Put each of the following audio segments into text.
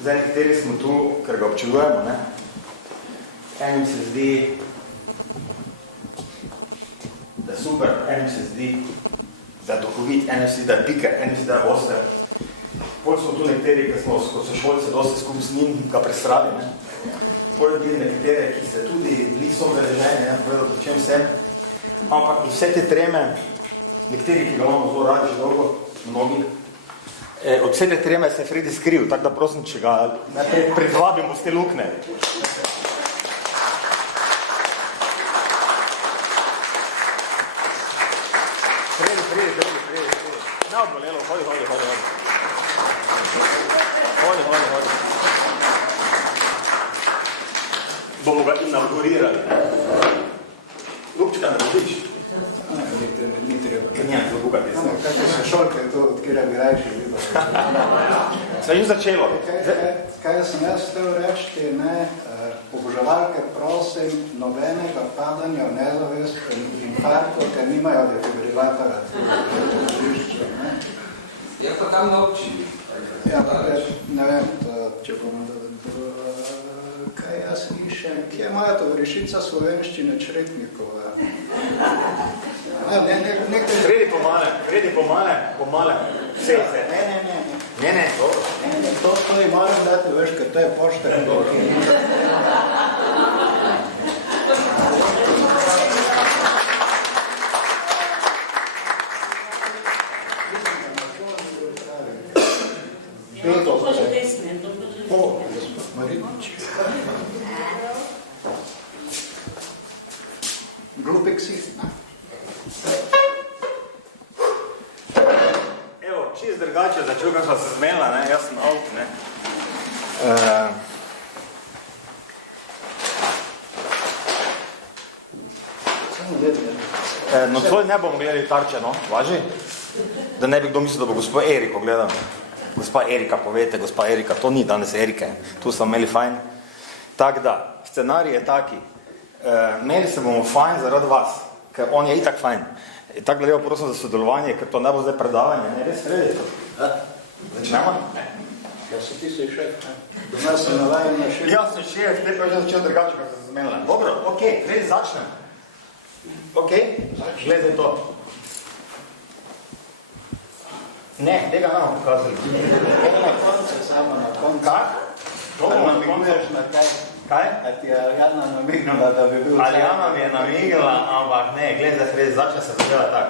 Zdaj, nekateri smo tu, ker ga občudujemo, ne? Enim se zdi, da je super, enim se zdi, da je duhovit, enim se zdi, da je piker, enim se zdi, da je oster. Potem smo tu nekateri, ki smo kot sošolci dosti skupaj z njim ga prestrali, ne? Potem bili nekatere, ki ste tudi bili sobeleženi, ne? Povedal, pri čem sem. Ampak vse te treme, nekateri, ki ga imamo zelo radi že dolgo, mnogi, od vse te treme se je Fredi skril, tako da prosim, če ga predvabimo z te lukne. Fredi. Ne odbolelo, hodi. Hodi. Bomo ga inaugurirali. Lupčka, ne božič. Ni treba. Ker njem, zlobukati. Kakve so šolke, to odkira bi rajši bilo. Se je začelo. Kaj sem jaz htel reči, ne, oboževalke prosim, nobenega padanja v nezavest infarktu, ker nimajo defibrilatora. Je pa tam na občini. Ja, ne vem, če bomo kaj jaz slišem, kje je moja tovarišica slovenščine Čretnikova? Fredi pomale. Se. Ne. To ji moram dati, veš, ker to je pošten. Glupik si. Evo, čist drugače začel, kako se zmenila, ne, jaz sem avt, ne. Nocoj ne bomo gledali Tarče, no, važi? Da ne bi kdo mislil, da bo gospod Eriko gledal. Gospa Erika, povete, gospa Erika, to ni danes Erike, tu smo imeli fajn. Tak da, scenarij je taki, imeli se bomo fajn zaradi vas, ker on je itak fajn. Tako gledal, prosim za sodelovanje, ker to ne bo zdaj predavanje, ne, res Fredi to. Začnemo? Ja, si ti si šef, ne? Doma se navajem na šef. Jaz sem šef, te pa je že začel drugače, kar se zamenila. Dobro, okej, Fredi, začnem. Okej, gledaj to. Ne, tega ne bomo pokazali. Na koncu, samo na koncu. Kak? To bomo namiguješ na kaj? Kaj? A ti je Aljana namignila, da bi bil... Aljana mi je namigila, ampak ne, gledaj, Fredi, začne se zadeva tak.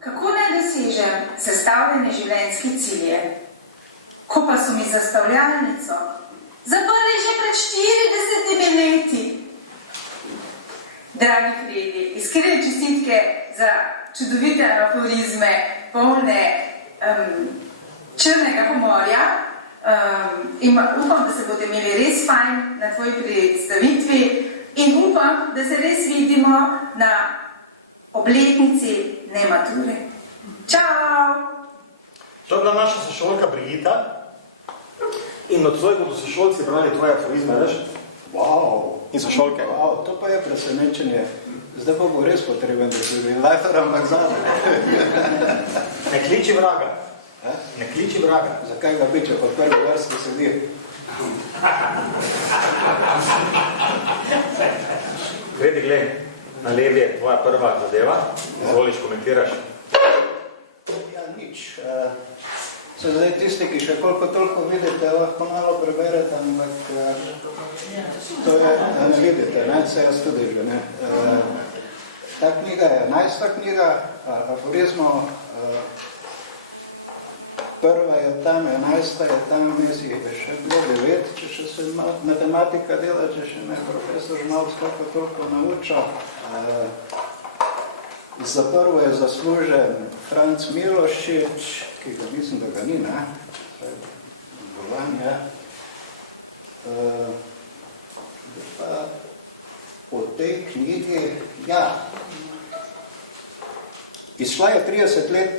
Kako naj dosežem sestavljene življenjske cilje? Ko pa so mi zastavljalnico zaprli že pred 40 leti. Dragi Fredi, iskrene čestitke za čudovite aforizme, polne črnega humorja. Upam, da se bodo imeli res fajn na tvoji predstavitvi in upam, da se res vidimo na obletnici nemature. Čau! To je bila naša sošolka Brigita in nocoj bodo sošolci brali tvoje aforizme, veš? Wow! In sošolke. Wow, to pa je presenečenje. Zdaj pa bo res potreben, da se bi lajfer ampak zadnje. Ne kliči vraga. Ne kliči vraga. Zakaj ga bi, če pa prvi vrsti sedi? Fredi, gled, na levi je tvoja prva zadeva. Izvoliš, komentiraš. Ja, nič. Se zdaj tisti, ki še koliko toliko vidite, lahko malo preberete, ampak to je, ne vidite, ne, se jaz tudi že, ne. Ta knjiga je 11. knjiga aforizmov, prva je tam, 11. je tam, vmesi je še bilo 9, če še se matematika dela, če še ne profesor Žmalc koliko toliko nauča. Za prvo je zaslužen Franc Milošič, ki ga mislim, da ga ni, ne? Bolanje. Pa po tej knjigi, ja, izšla je 30 let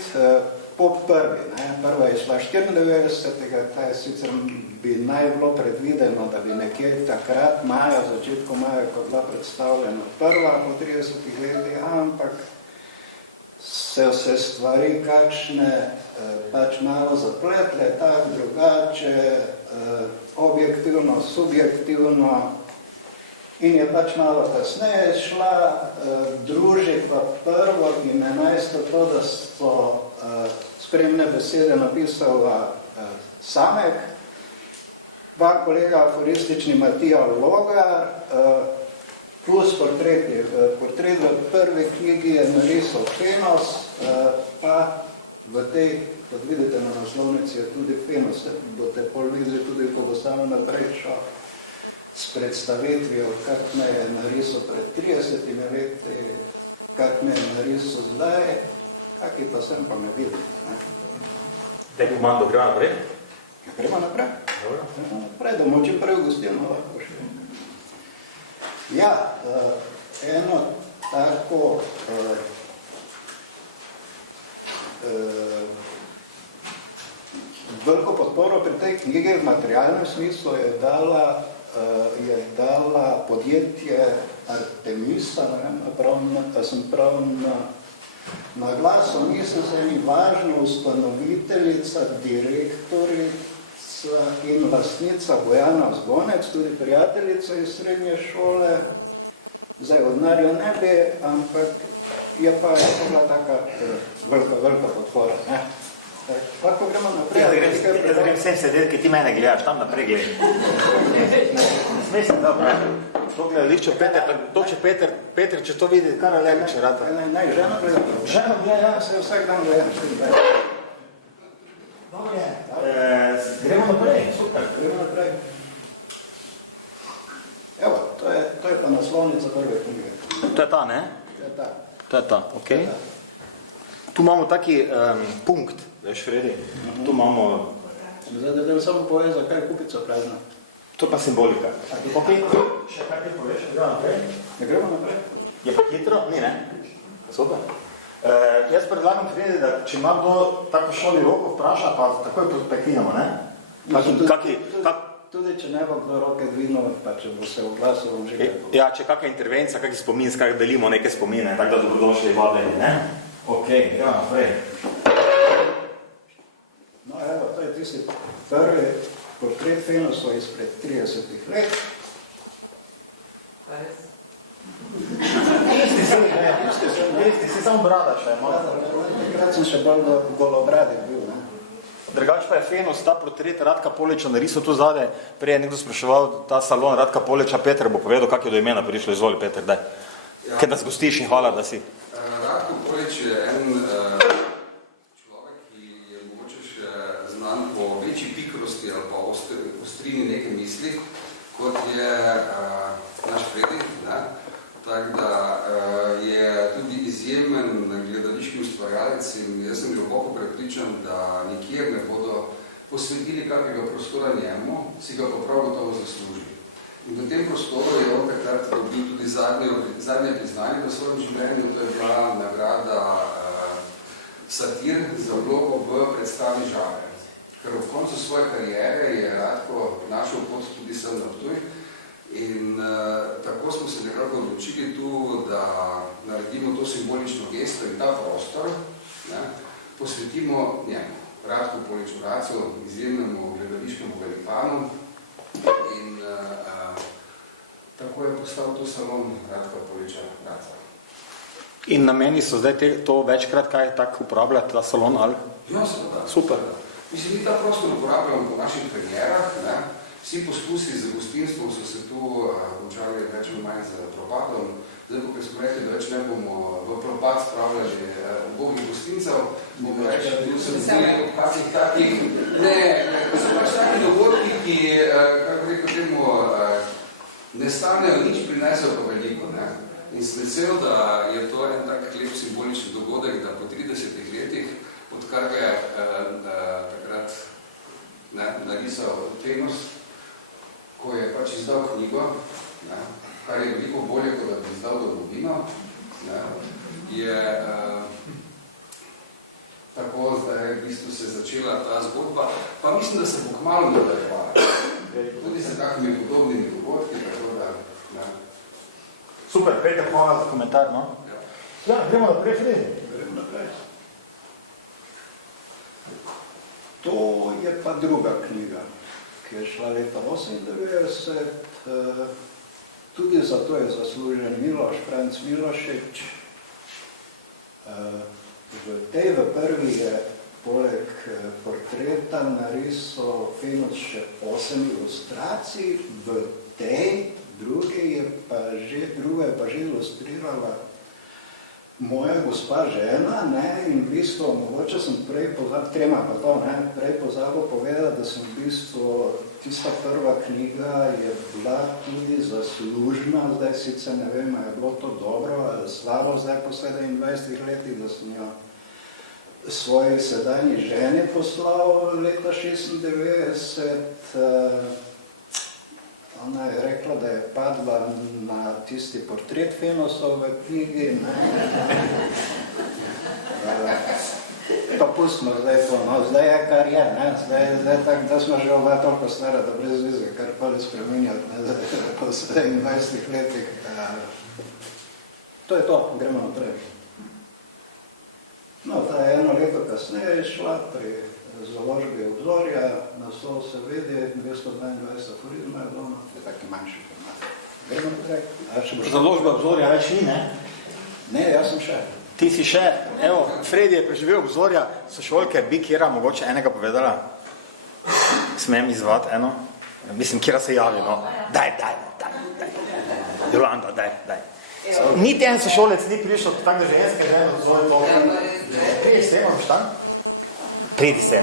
po prvi, ne? Prva je izšla 94. Ta je sicer bi naj bilo predvideno, da bi nekje takrat maja, začetku maja, ko bila predstavljena prva po 30 letih, ampak so se stvari kakšne pač malo zapletle, tako drugače, objektivno, subjektivno, in je pač malo kasneje šla, druži pa prvo in 11. to, da so spremne besede napisala Samek, pa kolega aforistični Matija Logar, plus portreti. Portret v prvi knjigi je narisal Fenos, pa v tej, kot vidite na naslovnici, je tudi Fenos. Boste pol videli tudi, ko bo samo naprej šel s predstavitvijo, kak me je narisal pred 30 leti, kak me je narisal zdaj, kaki pa sem pa ne vidim. Te komando gremo naprej? Gremo naprej. Gremo naprej, da bomo čim prej v gostilno lahko še. Ja, eno tako veliko podporo pri tej knjigi v materialnem smislu je dala podjetje Artemisa, ne vem, sem prav na glasu, mislim, da je važna ustanoviteljica, direktorica in lastnica Bojana Zvonec, tudi prijateljica iz srednje šole. Zdaj odnarjo ne bi, ampak je pa bila taka velika podpora. Lahko gremo naprej. Jaz grem vsem sedeti, ki ti mene gledaš, tam naprej gledam. Smislim, dobro. To gledališče Peter, če to vidi, kar je lepiče rata. Naj, žena gledam. Žena gledam, se vsak dan gledam. Gremo naprej, super. Gremo naprej. Evo, to je pa naslovnica prve knjige. To je ta, ne? To je ta. To je ta, okej. Tu imamo taki punkt, veš, Fredi. Tu imamo... Zdaj, da bi samo povedal, zakaj je kupica prazna. To pa simbolika. Okej, še kaj ti poveš? Gremo naprej? Ne gremo naprej? Je pa hitro? Ni, ne? Super. Jaz predlagam, Fredi, da če ima kdo tako šoli roko vpraša, pa takoj prekinemo, ne? Tudi če ne bo kdo roke dvignil, pa če bo se oglasil, bom že kaj. Ja, če kakšna intervencija, kakšen spomin, skak delimo neke spomine, tako da dobrodošli vabljeni, ne? Okej, gremo naprej. No, evo, to je tisti prvi portret Fenosov izpred 30 let. Isti si samo brada še, malo. Takrat sem še bolj golobradi bil, ne? Drugač pa je Fenos, ta portret Radka Poliča narisal tu zade, prej je nekdo spraševal ta salon Radka Poliča, Peter bo povedal, kak je do imena prišlo, izvoli Peter, daj. Kaj nas gostiš in hvala, da si. Radko Polič je en človek, ki je mogoče še znan po večji pikrosti ali pa ostrini neke misli, kot je naš Fredi, ne? Tako da je tudi izjemen gledališki ustvarjalec in jaz sem globoko prepričan, da nikjer ne bodo posvetili kakega prostora njemu, si ga pa prav gotovo zasluži. In v tem prostoru je on takrat dobil tudi zadnje priznanje v svojem življenju, to je bila nagrada Satir za vlogo v predstavi Žabe. Ker ob koncu svoje kariere je Radko našel pot tudi sem na Ptuj. In tako smo se nekako odločili tu, da naredimo to simbolično gesto in ta prostor, ne, posvetimo njemu, Radku Poliču Racu, izjemnemu gledališkemu velikanu in tako je postal tu salon Radka Poliča Raca. In nameni so zdaj to večkrat kaj tako uporabljati, ta salon, ali? Ja, seveda. Super. Mislim, mi ta prostor uporabljamo po naših karierah, ne. Vsi poskusi z gostinstvom so se tu končali več ali manj z propadom. Zdaj, ko smo rekli, da več ne bomo v propad spravljali ubogih gostincev, bomo reči, da tu se vzeli ob kakih takih, ne, so pač taki dogodki, ki, kako rekel temu, ne stanejo nič, prinesejo pa veliko, ne. In sem vesel, da je to en tak lep simbolični dogodek, da po 30 letih, odkar ga je takrat narisal Fenos, ko je pač izdal knjigo, ne, kar je veliko bolje, kot da bi izdal domovino, ne, je tako zdaj v bistvu se začela ta zgodba, pa mislim, da se bo kmalu nadaljevala. Tudi se kakimi podobnimi dogodki, tako da... Ne. Super, Peter, hvala za komentar, no? Ja, gremo naprej, Fredi. Gremo naprej. To je pa druga knjiga, ki je šla leta 1998. Tudi zato je zaslužen Miloš, Franc Milošič. V prvi je poleg portreta narisal Fenuc še 8 ilustracij, v tej drugi je pa že ilustrirala moja gospa žena, ne, in v bistvu, mogoče sem prej pozabil povedati, da sem v bistvu, tista prva knjiga je bila tudi zaslužna, zdaj sicer ne vem, je bilo to dobro ali slabo, zdaj po 27 letih, da sem jo svoji sedanji ženi poslal leta 96. Ona je rekla, da je padla na tisti portret Fenosov v knjigi. Pa pustimo zdaj to, no, zdaj je kar je, ne? Zdaj tako, da smo že oba toliko stara, da brez vize, kar pa le spremenjati, ne, po 27 letih. To je to, gremo naprej. No, ta je 1 leto kasneje šla pri založbi Obzorja, naslov se vidi, 222 aforizma je doma, je taki manjši format. Gremo naprej. Založba Obzorja več ni, ne? Ne, jaz sem še. Ti si še, evo, Fredi je preživel Obzorja, sošolke, bi Kira mogoče enega povedala? Smem izvati eno? Mislim, Kira se javi, no. Daj. Jolanda, daj. Niti en sošolec ni prišel tako ženske, da je zove to. Priješ se, imaš tam? Pridi se.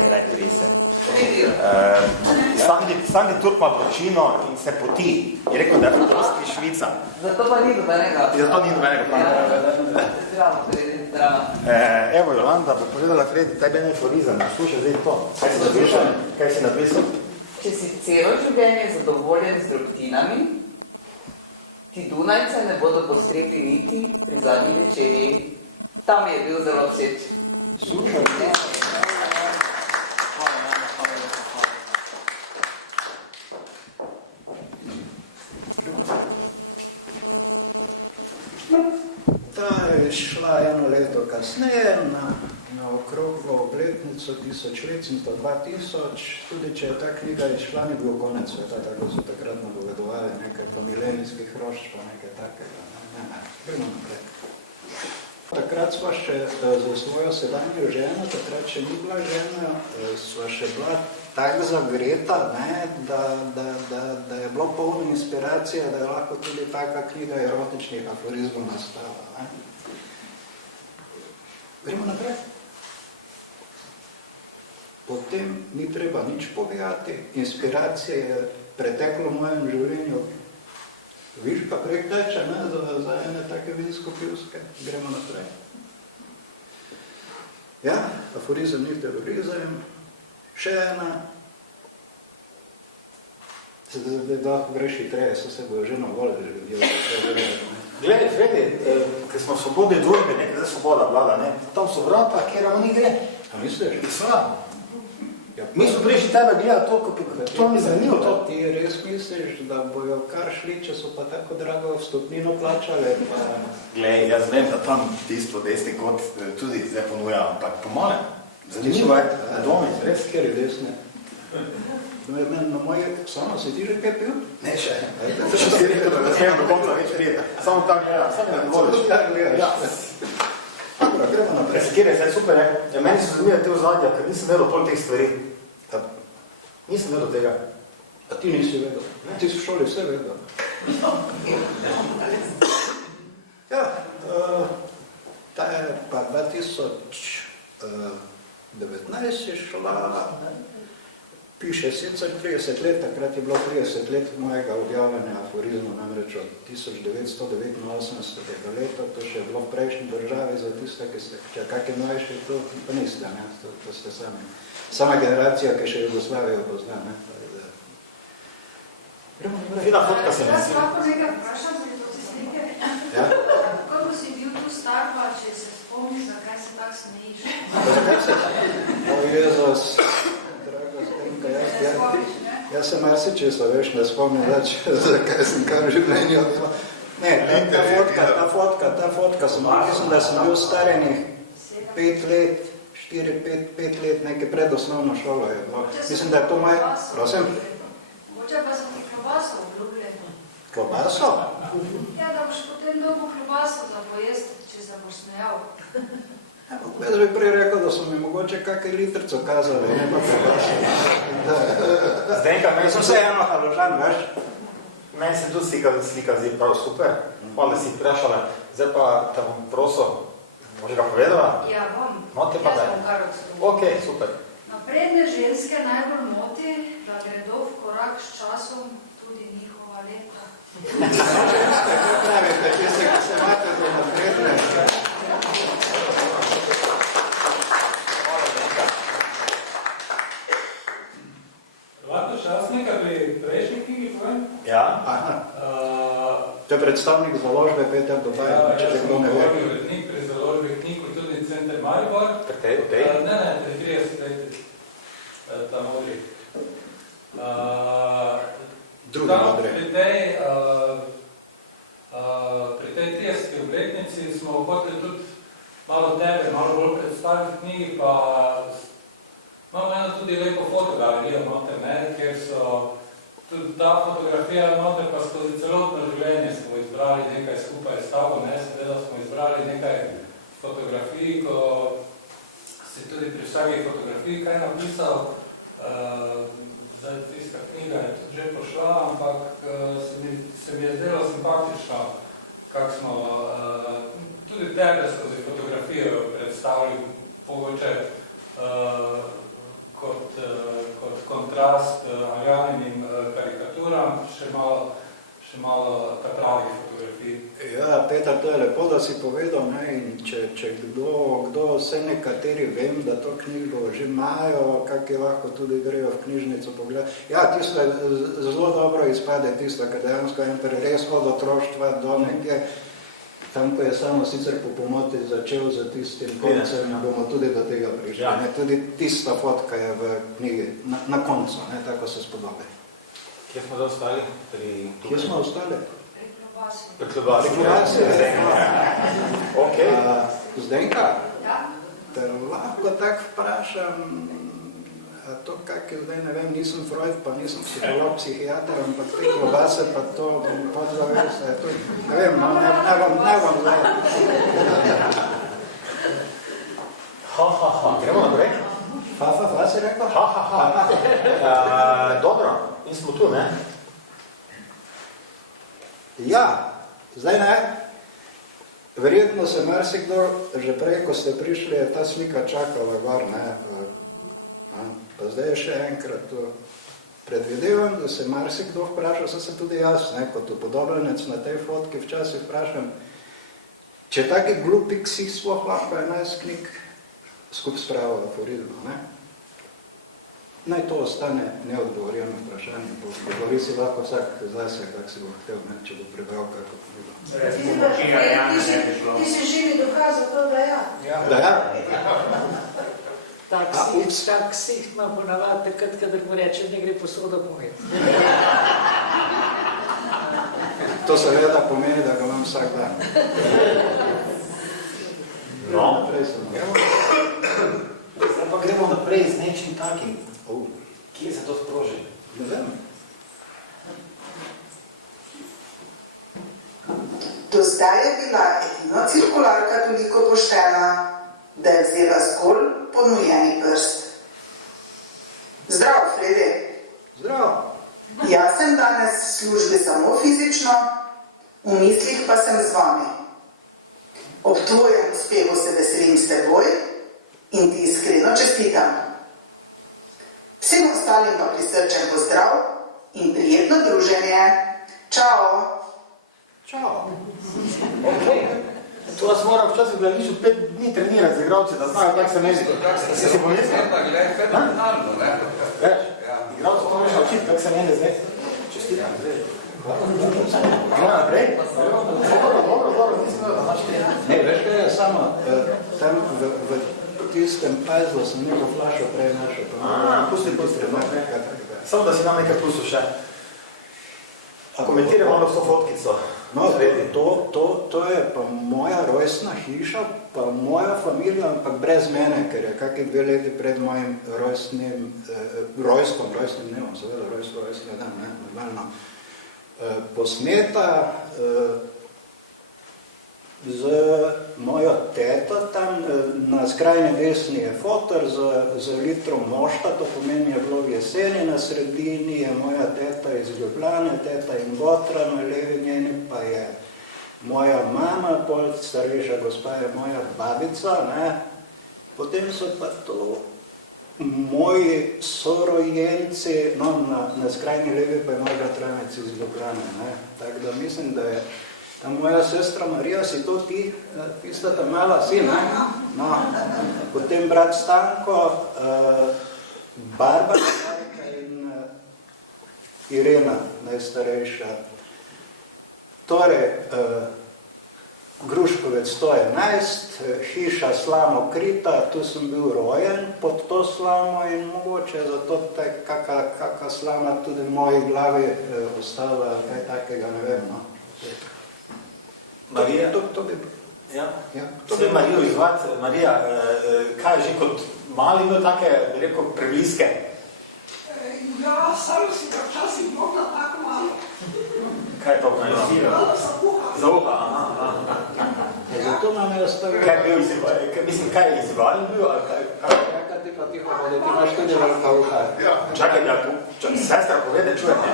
Sandi Turk ima vročino in se poti. Je rekel, da je francoski Švica. Zato pa ni dobenega. Evo, Jolanda bo povedala Fredi, tebi je aforizem. Slušaj zdaj to. Kaj si napisal? Če si celo življenje zadovoljen z drobtinami, ti Dunajce ne bodo postretli niti pri zadnji večerji. Tam je bil zelo všeč. Super. Ta je šla 1 leto kasneje na okroglo obletnico 1000-letnico 2000. Tudi če je ta knjiga izšla, ni bil konec sveta, tako so takrat napovedovali nekaj pa milenijskih hrošč, pa nekaj takega. Ne. Gremo naprej. Takrat sva še za svojo sedanjo ženo, takrat še ni bila žena, sva še bila tako zagreta, ne, da je bilo polno inspiracije, da je lahko tudi taka knjiga erotičnih aforizmov nastala. Ne. Gremo naprej. Potem ni treba nič povedati, inspiracija je preteklo v mojem življenju. Viš pa prek teče, ne, za ene take vinsko-pivske. Gremo naprej. Ja, aforizem ni terorizem. Še ena. Da greš hitreje, so se bojo že navolili, že ljudje. Gledaj, Fredi, ker smo v svobodni družbi, nekaj zdaj svoboda vlada, ne? Tam so vrata, kjer oni gre. A misliš? Sva. Mi smo prišli tebe gledati to mi zanimivo to. Ti res misliš, da bojo kar šli, če so pa tako drago vstopnino plačali? Glej, jaz vem, da tam tisto desni kot tudi zdaj ponuja, ampak pomole. Zanimivo je, da domic, res. Kjer je desne? Na moje, samo si ti že kaj pil? Ne, še. Še si rekel, da ne do konca več prije. Samo tako gledam, samo ne voliš. Tako gledaš. Dobro, gremo naprej. Kjer je zdaj super, ne? Ja, meni so zanimive te ozadja, ker nisem vedel pol teh stvari. Nisem vedel tega. A ti nisi vedel? Ti si v šoli vse vedel. Ja, ta je pa 2019 je šla, piše sicer 30 let, takrat je bilo 30 let mojega objavljanja aforizmu, namreč od 1989. leta, to še je bilo v prejšnji državi za tiste, ki ste, če kakaj mlajši, to pa niste, ne, to ste sami. Sama generacija, ki še Jugoslavijo pozna, ne. Fina fotka se mi zdi. Jaz lahko nekaj vprašam, da je to se slike. Ja? Kako si bil tu star, pa če se spomniš, zakaj se tako smejiš? Zakaj se? O Jezus, draga Zdenka, jaz se marsičesto, veš, ne spomnim več, zakaj sem kar v življenju odšel. Ne, ta fotka, sem, mislim, da sem bil starenih 5 let, 4-5 let neke predosnovno šolo je bilo. Mislim, da je to moj... Prosim? Mogoče pa so ti klobaso obljubljeni. Klobaso? Ja, da boš potem dobil klobaso za pojesti, če se boš smejal. Jaz bi prej rekel, da so mi mogoče kakaj litrco kazali, ne pa klobaso. Zdenka, meni So se eno haložan, veš? Meni se tudi slika zdi prav super. Hvala, da si vprašala. Zdaj pa te bom prosil, može ga povedala? Ja, bom. No, te pa Jaz daj. bom kar odstopil. Ok, super. Napredne ženske najbolj moti, da gredo v korak s časom tudi njihova leta. Ženske, kaj pravite, tiste, ki se imate za napredne? Lahko čas nekaj pri prejšnji knjigi povem? Ja? Aha. To je predstavnik založbe Peter Dobaj, če že kdo ne ve. Urednik pri založbi knjig Kulturni center Maribor. Pri tej? Ne, pri 30 letih. Tam modri. Drugi modri. Pri tej 30. obletnici smo hoteli tudi malo tebe, malo bolj predstaviti v knjigi, pa imamo eno tudi lepo fotogalerijo noter, kjer so tudi ta fotografija noter, pa skozi celotno življenje smo izbrali nekaj skupaj s tabo, seveda smo izbrali nekaj fotografij, ko si tudi pri vsaki fotografiji kaj napisal. Zdaj, tista knjiga je tudi že pošla, ampak se mi je zdelo simpatično, kako smo tudi tebe skozi fotografijo predstavili pogoče kot kontrast Aljaninim karikaturam, še malo ta pravih fotografij. Ja, Peter, to je lepo, da si povedal, ne, in če kdo, vse nekateri vem, da to knjigo že imajo, kak je lahko tudi grejo v knjižnico pogledati. Ja, tisto je zelo dobro izpade, tisto, ker dejansko en res od otroštva do nekje, tam, ko je samo sicer po pomoti začel za tistim koncem, bomo tudi do tega prišli. Ja. Tudi tista fotka je v knjigi na koncu, ne, tako se spodobi. Kje smo zdaj ostali? Kje smo ostali? Pri klobasi. Pri klobasi. Pri klobasi, Ok. Zdenka, Ja? te lahko tako vprašam, to, kak je zdaj, ne vem, nisem Freud, pa nisem psiholog, psihiater, ampak te klobase, pa to podzavest, to, ne vem, ne vam zdaj. Gremo naprej? Si rekel? Dobro, in smo tu, ne? Ja, zdaj ne. Verjetno se marsikdo, že prej, ko ste prišli, je ta slika čakala gor, ne. Pa zdaj je še enkrat to. Predvidevam, da se marsikdo vpraša, se tudi jaz, ne, kot upodobljenec na tej fotki včasih vprašam, če taki glupi ksih sploh lahko 11 knjig skupaj spravo aforizma, ne? Naj to ostane neodgovorjeno vprašanje, govori si lahko vsak zase, kak si bo hotel, ne, če bo prebral kako knjigo. Ti si živi dokaz za to, da ja. Da ja? Tak ksih ima ponavadi takrat, kadar mu reče, ne gre posoda moje. To seveda pomeni, da ga imam vsak dan. No. Zdaj pa gremo naprej z nečim takim. Kje se to sproži? Ne vem. Do zdaj je bila edina cirkularka toliko poštena, da je vzela zgolj ponujeni prst. Zdrav, Fredi. Zdrav. Jaz sem danes v službi samo fizično, v mislih pa sem z vami. Ob tvojem uspehu se veselim s teboj in ti iskreno čestitam. Vsem ostalim pa prisrčen pozdrav in prijetno druženje. Čao! Čao! To vas mora včasih v gledališču 5 dni trenirati z igralci, da znajo, kako se meni. Si pomislil? Fenomenalno, ne? Veš, igralci to moraš učiti, kako se meni zdaj. Čestitam, zdaj. Gremo naprej? Dobro, mislim, da imaš trening. Ne, veš kaj je samo, tam v tistem pajzlu sem neko flašo prej našel. Pusti, no. Samo da si nam nekaj plusu še. A komentiraj malo s to fotkico. No, to je pa moja rojstna hiša, pa moja familija, ampak brez mene, ker je kakih 2 leti pred mojim rojstnim dnevom, seveda rojstni dan, ne, normalno, posneta z mojo teto tam, na skrajni desni je fotor z litrom mošta, to pomeni je bilo v jeseni, na sredini je moja teta iz Ljubljane, teta in Botra, na levi njeni pa je moja mama, pol starejša gospa je moja babica, ne. Potem so pa to moji sorojenci, no, na skrajni levi pa je moj bratranec iz Ljubljane, ne. Tako da mislim, da je ta moja sestra Marija, si to ti, tista ta mala si, ne? No, potem brat Stanko, Barbara in Irena, najstarejša. Torej, Gruškovec 111, hiša Slamo Krita, tu sem bil rojen pod to slamo in mogoče zato kaka slama tudi v moji glavi ostala, kaj takega, ne vem, no. Marija, to bi Marijo izvati. Marija, kaj je že kot mali bil take, bi rekel, prebliske? Ja, sam si ga včasih mogla tako malo. Kaj je to? Za uha, aha. Zato nam je ostavil. Kaj je bil izvali? Mislim, kaj je izvali bil? Čakaj ti pa tiho, da ti imaš tudi velika uha. Čakaj, ja, sestra povede, čujete?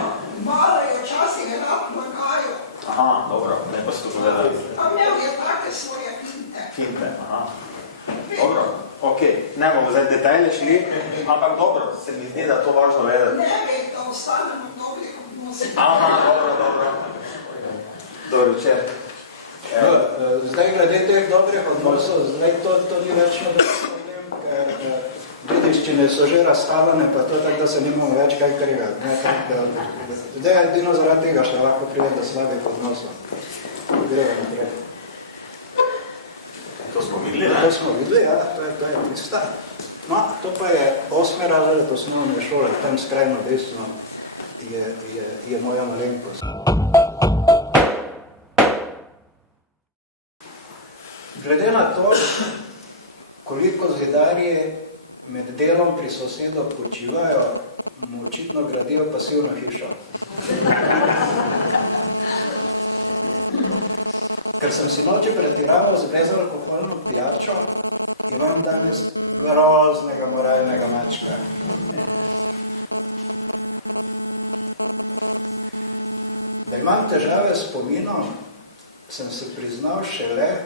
Malo je včasih rad magajo. Aha, dobro, ne pa si to povedali. A imel je take svoje finte. Finte, aha. Dobro, okej, ne bomo zdaj detajle šli, ampak dobro, se mi zdi, da to važno vedeti. Ne ve, da ostanemo v dobrih odnosih. Aha, dobro. Dobro večer. Zdaj, glede teh dobrih odnosov, zdaj to ni več problem, ker dediščine so že razstavljene, pa to tako, da se nimamo več kaj krivati. Zdaj je edino zaradi tega še lahko pride do slabih odnosov. Gremo naprej. To smo videli, ne? To smo videli, ja, to je tista. No, to pa je 8. razred osnovne šole, tam skrajno desno je moja malenkost. Glede na to, koliko zidarji med delom pri sosedu počivajo, mu očitno gradijo pasivno hišo. Ker sem si noči pretiraval z bezalkoholno pijačo, imam danes groznega moralnega mačka. Da imam težave s spominom, sem se priznal šele,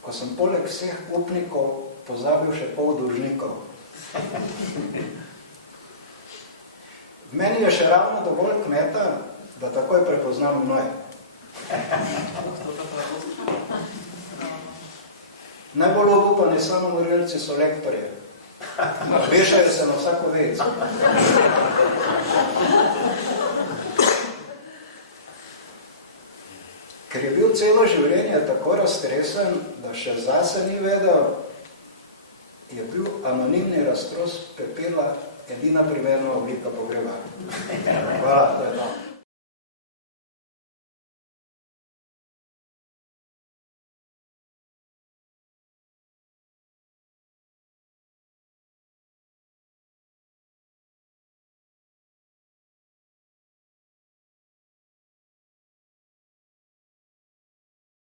ko sem poleg vseh upnikov pozabil še pol dolžnikov. V meni je še ravno dovolj kmeta, da takoj prepoznam gnoj. Najbolj obupani samomorilci so lektorji. Vešajo se na vsako vec. Ker je bil celo življenje tako raztresen, da še zase ni vedel, je bil anonimni raztros pepela edina primerna oblika pogreba. Hvala, to je to.